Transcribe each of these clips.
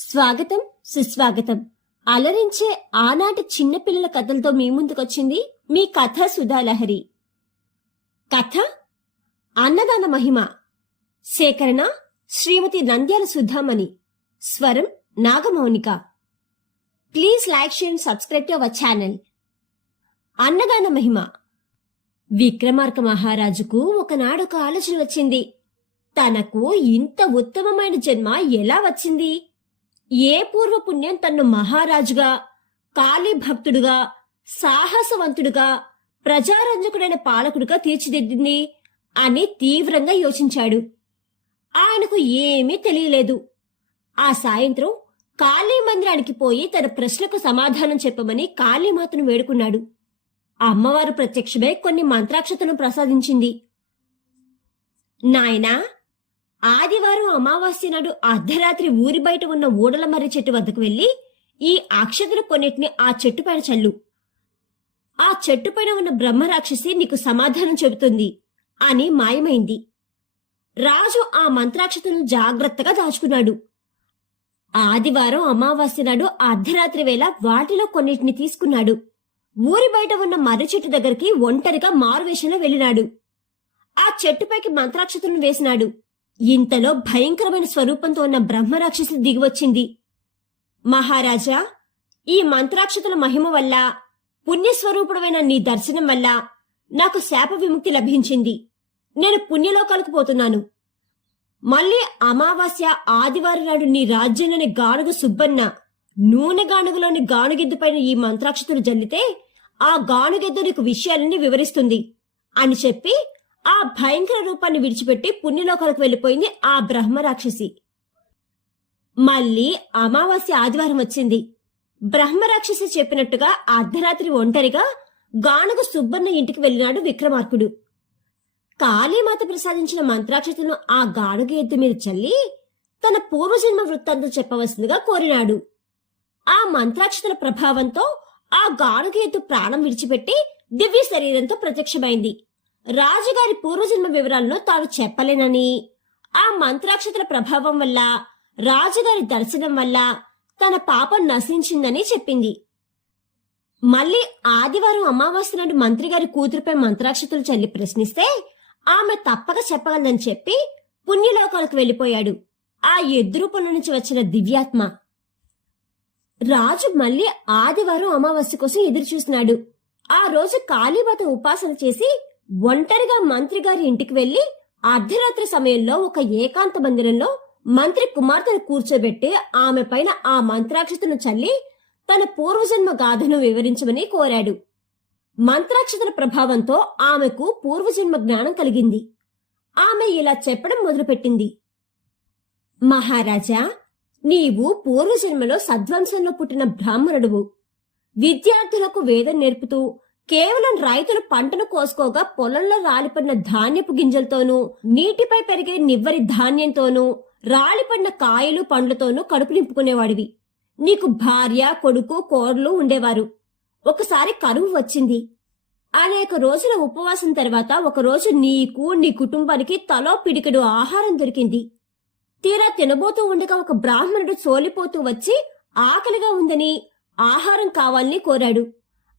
స్వాగతం సుస్వాగతం. అలరించే ఆనాటి చిన్నపిల్లల కథలతో మీ ముందుకొచ్చింది మీ కథ సుధాలహరి. కథ అన్నదాన మహిమ. సేకరణ శ్రీమతి నంద్యాల సుధామణి. స్వరం Nagamounika. Please like, share and subscribe to our channel. అన్నదాన మహిమ. విక్రమార్క మహారాజుకు ఒకనాడొక ఆలోచన వచ్చింది. తనకు ఇంత ఉత్తమమైన జన్మ ఎలా వచ్చింది? ఏ పూర్వపుణ్యం తన్ను మహారాజుగా, కాళీ భక్తుడుగా, సాహసవంతుడుగా, ప్రజారంజకుడైన పాలకుడుగా తీర్చిదిద్దింది అని తీవ్రంగా యోచించాడు. ఆయనకు ఏమీ తెలియలేదు. ఆ సాయంత్రం కాళీ మందిరానికి పోయి తన ప్రశ్నకు సమాధానం చెప్పమని కాళీమాతను వేడుకున్నాడు. అమ్మవారు ప్రత్యక్షమై కొన్ని మంత్రాక్షతలను ప్రసాదించింది. నాయనా, ఆదివారం అమావాస్య నాడు అర్ధరాత్రి ఊరి బయట ఉన్న ఊడల మర్రి చెట్టు వద్దకు వెళ్లి ఈ అక్షతలు కొన్నిటిని ఆ చెట్టు పైన చల్లు. ఆ చెట్టు పైన ఉన్న బ్రహ్మరాక్షసి నీకు సమాధానం చెబుతుంది అని మాయమైంది. రాజు ఆ మంత్రాక్షతలను జాగ్రత్తగా దాచుకున్నాడు. ఆదివారం అమావాస్య నాడు అర్ధరాత్రి వేళ వాటిలో కొన్నిటిని తీసుకున్నాడు. ఊరి బయట ఉన్న మర్రి చెట్టు దగ్గరికి ఒంటరిగా మారువేషంలో వెళ్ళినాడు. ఆ చెట్టుపైకి మంత్రాక్షతలను వేసినాడు. ఇంతలో భయంకరమైన స్వరూపంతో ఉన్న బ్రహ్మరాక్షసి దిగివచ్చింది. మహారాజా, ఈ మంత్రాక్షతల మహిమ వల్ల, పుణ్యస్వరూపుడమైన నీ దర్శనం వల్ల నాకు శాప విముక్తి లభించింది. నేను పుణ్యలోకాలకు పోతున్నాను. మళ్ళీ అమావాస్య ఆదివారం నాడు నీ రాజ్యంలోని గానుగ సుబ్బన్న నూనె గానుగలోని గానుగెద్దుపైన ఈ మంత్రాక్షతలు జల్లితే ఆ గానుగెద్దు నీకు విషయాలన్నీ వివరిస్తుంది అని చెప్పి ఆ భయంకర రూపాన్ని విడిచిపెట్టి పుణ్యలోకాలకు వెళ్లిపోయింది ఆ బ్రహ్మరాక్షసి. మళ్ళీ అమావాస్య ఆదివారం వచ్చింది. బ్రహ్మరాక్షసి చెప్పినట్టుగా అర్ధరాత్రి ఒంటరిగా గానుగ సుబ్బన్న ఇంటికి వెళ్ళినాడు విక్రమార్కుడు. కాళీమాత ప్రసాదించిన మంత్రాక్షతను ఆ గానుగ ఎద్దు మీద చల్లి తన పూర్వజన్మ వృత్తాంతం చెప్పవలసిందిగా కోరినాడు. ఆ మంత్రాక్షతల ప్రభావంతో ఆ గానుగ ఎద్దు ప్రాణం విడిచిపెట్టి దివ్య శరీరంతో ప్రత్యక్షమైంది. రాజుగారి పూర్వజన్మ వివరాలను తాను చెప్పలేనని, ఆ మంత్రాక్షతల ప్రభావం వల్ల, రాజుగారి దర్శనం వల్ల తన పాపం నశించిందని చెప్పింది. మళ్ళీ ఆదివారం అమావాస్య నాడు మంత్రిగారి కూతురుపై మంత్రాక్షతలు చల్లి ప్రశ్నిస్తే ఆమె తప్పక చెప్పగలదని చెప్పి పుణ్యలోకాలకు వెళ్లిపోయాడు ఆ ఎద్దురూపంలో నుంచి వచ్చిన దివ్యాత్మ. రాజు మళ్ళీ ఆదివారం అమావాస్య కోసం ఎదురు చూస్తున్నాడు. ఆ రోజు కాళీమాత ఉపాసన చేసి ఒంటరిగా మంత్రిగారి ఇంటికి వెళ్లి అర్ధరాత్రి సమయంలో ఒక ఏకాంత మందిరంలో మంత్రి కుమార్తెను కూర్చోబెట్టి ఆమె పైన ఆ మంత్రాక్షతను చల్లి తన పూర్వజన్మ గాథను వివరించమని కోరాడు. మంత్రాక్షతల ప్రభావంతో ఆమెకు పూర్వజన్మ జ్ఞానం కలిగింది. ఆమె ఇలా చెప్పడం మొదలుపెట్టింది. మహారాజా, నీవు పూర్వజన్మలో సద్వంశంలో పుట్టిన బ్రాహ్మణుడువు. విద్యార్థులకు వేదం నేర్పుతూ కేవలం రైతులు పంటను కోసుకోగా పొలంలో రాలిపడిన ధాన్యపు గింజలతోనూ, నీటిపై పెరిగే నివ్వరి ధాన్యంతోనూ, రాలిపడిన కాయలు పండ్లతోనూ కడుపు నింపుకునేవాడివి. నీకు భార్య, కొడుకు, కోడలు ఉండేవారు. ఒకసారి కరువు వచ్చింది. అనేక రోజుల ఉపవాసం తర్వాత ఒకరోజు నీకు, నీ కుటుంబానికి తలో పిడికెడు ఆహారం దొరికింది. తీరా తినబోతూ ఉండగా ఒక బ్రాహ్మణుడు సోలిపోతూ వచ్చి ఆకలిగా ఉందని, ఆహారం కావాలని కోరాడు.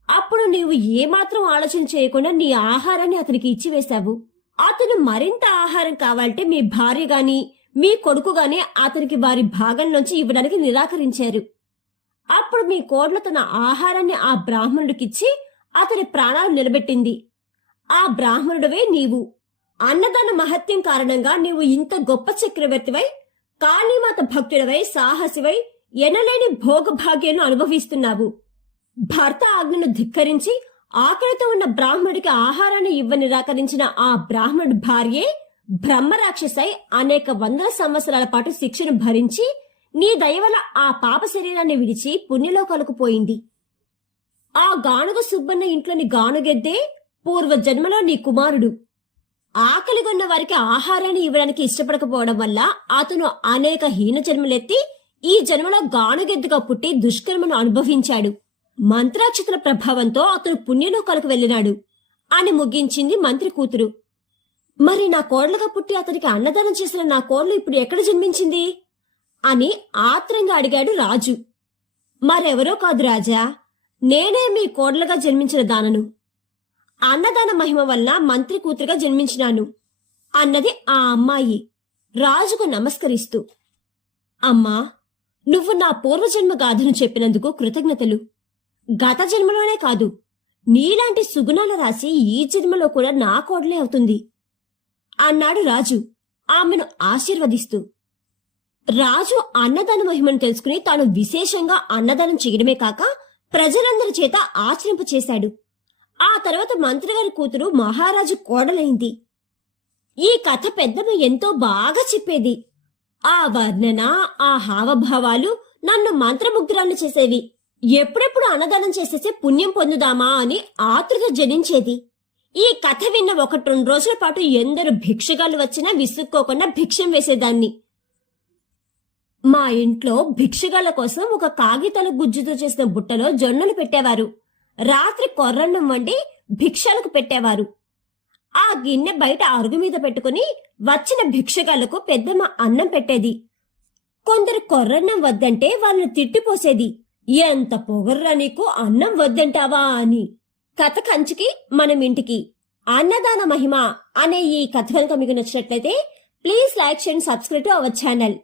అప్పుడు నీవు ఏమాత్రం ఆలోచన చేయకుండా నీ ఆహారాన్ని అతనికి ఇచ్చివేశావు. అతను మరింత ఆహారం కావాలంటే మీ భార్య గాని, మీ కొడుకు గాని అతనికి వారి భాగంలోంచి ఇవ్వడానికి నిరాకరించారు. అప్పుడు మీ కోడలు తన ఆహారాన్ని ఆ బ్రాహ్మణుడికిచ్చి అతని ప్రాణాలు నిలబెట్టింది. ఆ బ్రాహ్మణుడివే నీవు. అన్నదాన మహత్యం కారణంగా నీవు ఇంత గొప్ప చక్రవర్తివై, కాళీమాత భక్తుడవై, సాహసివై ఎనలేని భోగభాగ్యాలను అనుభవిస్తున్నావు. భర్త ఆజ్ఞను ధిక్కరించి ఆకలితో ఉన్న బ్రాహ్మణుడికి ఆహారాన్ని ఇవ్వ నిరాకరించిన ఆ బ్రాహ్మణుడి భార్యే బ్రహ్మరాక్షసై అనేక వందల సంవత్సరాల పాటు శిక్షను భరించి నీ దయవల్ల ఆ పాప శరీరాన్ని విడిచి పుణ్యలోకాలకు పోయింది. ఆ గానుగ సుబ్బన్న ఇంట్లోని గానుగెద్దే పూర్వజన్మలో నీ కుమారుడు. ఆకలిగొన్న వారికి ఆహారాన్ని ఇవ్వడానికి ఇష్టపడకపోవడం వల్ల అతను అనేక హీన జన్మలెత్తి ఈ జన్మలో గానుగెద్దుగా పుట్టి దుష్కర్మను అనుభవించాడు. మంత్రాక్షతల ప్రభావంతో అతను పుణ్యలోకాలకు వెళ్ళినాడు అని ముగించింది మంత్రి కూతురు. మరి నా కోడలుగా పుట్టి అతనికి అన్నదానం చేసిన నా కోడలు ఇప్పుడు ఎక్కడ జన్మించింది అని ఆత్రంగా అడిగాడు రాజు. మరెవరో కాదు రాజా, నేనే మీ కోడలుగా జన్మించిన దానను. అన్నదాన మహిమ వల్ల మంత్రి కూతురుగా జన్మించినాను అన్నది ఆ అమ్మాయి రాజుకు నమస్కరిస్తూ. అమ్మా, నువ్వు నా పూర్వజన్మ గాథను చెప్పినందుకు కృతజ్ఞతలు. గత జన్మలోనే కాదు, నీలాంటి సుగుణాల రాసి ఈ జన్మలో కూడా నా కోడలే అవుతుంది అన్నాడు రాజు ఆమెను ఆశీర్వదిస్తూ. రాజు అన్నదాన మహిమను తెలుసుకుని తాను విశేషంగా అన్నదానం చేయడమే కాక ప్రజలందరి చేత ఆచరింప చేశాడు. ఆ తర్వాత మంత్రిగారి కూతురు మహారాజు కోడలైంది. ఈ కథ పెద్దమ్మ ఎంతో బాగా చెప్పేది. ఆ వర్ణన, ఆ హావభావాలు నన్ను మంత్రముగ్ధురాన్ని చేసేవి. ఎప్పుడెప్పుడు అన్నదానం చేసేసి పుణ్యం పొందుదామా అని ఆతృత జనించేది. ఈ కథ విన్న 1-2 రోజుల పాటు ఎందరు భిక్షగాలు వచ్చినా విసుక్కోకుండా భిక్షం వేసేదాన్ని. మా ఇంట్లో భిక్షగాల కోసం ఒక కాగితాల గుజ్జుతో చేసిన బుట్టలో జొన్నలు పెట్టేవారు. రాత్రి కొర్రన్నం వండి భిక్షలకు పెట్టేవారు. ఆ గిన్నె బయట అరుగు మీద పెట్టుకుని వచ్చిన భిక్షగాళ్లకు పెద్దమ్మ అన్నం పెట్టేది. కొందరు కొర్రన్నం వద్దంటే వాళ్ళని తిట్టిపోసేది. ఎంత పొగర్రా నీకు, అన్నం వద్దంటావా అని. కథ కంచికి మనం ఇంటికి, అన్నదాన మహిమ అనే ఈ కథ కనుక మీకు నచ్చినట్లయితే please like and subscribe to our channel.